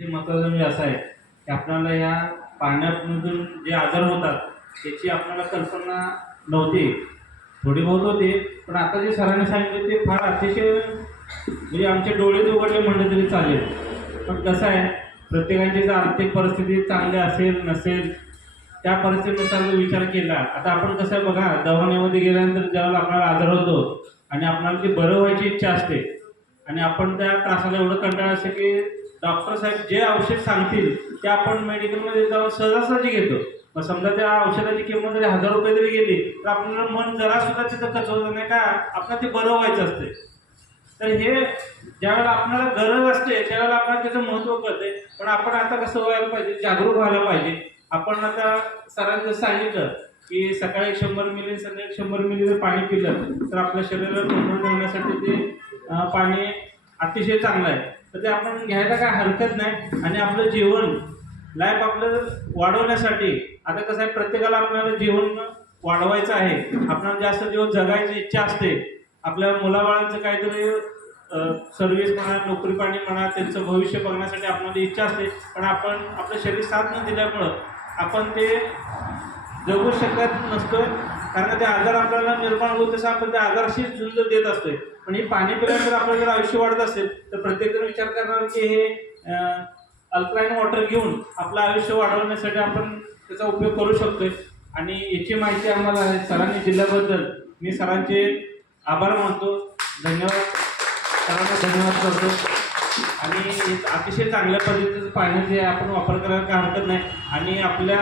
हे महत्त्वाचं म्हणजे असं आहे की आपल्याला या पाण्यामधून जे आजार होतात त्याची आपल्याला कल्पना नव्हती. थोडी बहुत होती, पण आता जे सरांनी सांगितलं ते फार अतिशय म्हणजे आमचे डोळेच उघडले म्हणलं तरी चालेल. पण कसं आहे, प्रत्येकाची जर आर्थिक परिस्थिती चांगली असेल नसेल त्या परिस्थितीनुसार जर विचार केला, आता आपण कसं आहे बघा, दवाखान्यामध्ये गेल्यानंतर ज्यावेळेला आपल्याला आजार होतो आणि आपल्याला ते बरं व्हायची इच्छा असते आणि आपण त्या त्रासाला एवढं कंटाळा असते की डॉक्टर साहेब जे औषध सांगतील ते आपण मेडिकलमध्ये जाऊन सहजासहजी घेतो. मग समजा त्या औषधाची किंमत जरी 1000 रुपये जरी गेली तर आपल्याला मन जरा सुद्धा तिथं खचवलं नाही का, आपल्याला ते बरं व्हायचं असते. तर हे ज्यावेळेला आपल्याला गरज असते त्यावेळेला आपल्याला त्याचं महत्त्व कळते. पण आपण आता कसं व्हायला पाहिजे, जागरूक व्हायला पाहिजे. आपण आता सरांनी सांगितलं की सकाळी 100 मिली संध्याकाळी 100 मिली जर पाणी पिलं तर आपल्या शरीराला कंट्रोल ठेवण्यासाठी ते पाणी अतिशय चांगलं आहे. तर ते आपण घ्यायला काय हरकत नाही. आणि आपलं जीवन लाईफ आपलं वाढवण्यासाठी आता कसं आहे, प्रत्येकाला आपल्याला जीवन वाढवायचं आहे, आपल्याला जास्त दिवस जगायची इच्छा असते. आपल्या मुलाबाळांचं काहीतरी सर्व्हिस म्हणा, नोकरी पाणी म्हणा, त्यांचं भविष्य बघण्यासाठी आपल्याला इच्छा असते. पण आपण आपलं शरीर साथ न दिल्यामुळं आपण ते जगू शकत नसतो. कारण ते आजार आपल्याला निर्माण होत तसं आपण त्या आजाराशी झुंज देत असतोय. पण हे पाणी पिल्यानंतर आपलं जर आयुष्य वाढत असेल तर प्रत्येकजण विचार करणार की हे अल्कलाईन वॉटर घेऊन आपलं आयुष्य वाढवण्यासाठी आपण त्याचा उपयोग करू शकतोय. आणि याची माहिती आम्हाला सरांनी दिल्याबद्दल मी सरांचे आभार मानतो. धन्यवाद, सरांना धन्यवाद करतो. आणि अतिशय चांगल्या पद्धतीचं पाण्याचे आपण वापर करायला काय हरकत नाही. आणि आपल्या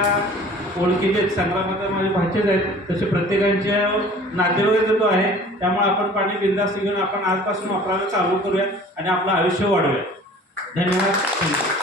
ओळखीचे संग्रामात माझे भाचेच आहेत, तसे प्रत्येकांच्या नातेवाईक तो आहे. त्यामुळे आपण पाणी बिंदास्त घेऊन आपण आजपासून वापरायला चालू करूया आणि आपलं आयुष्य वाढवूया. धन्यवाद.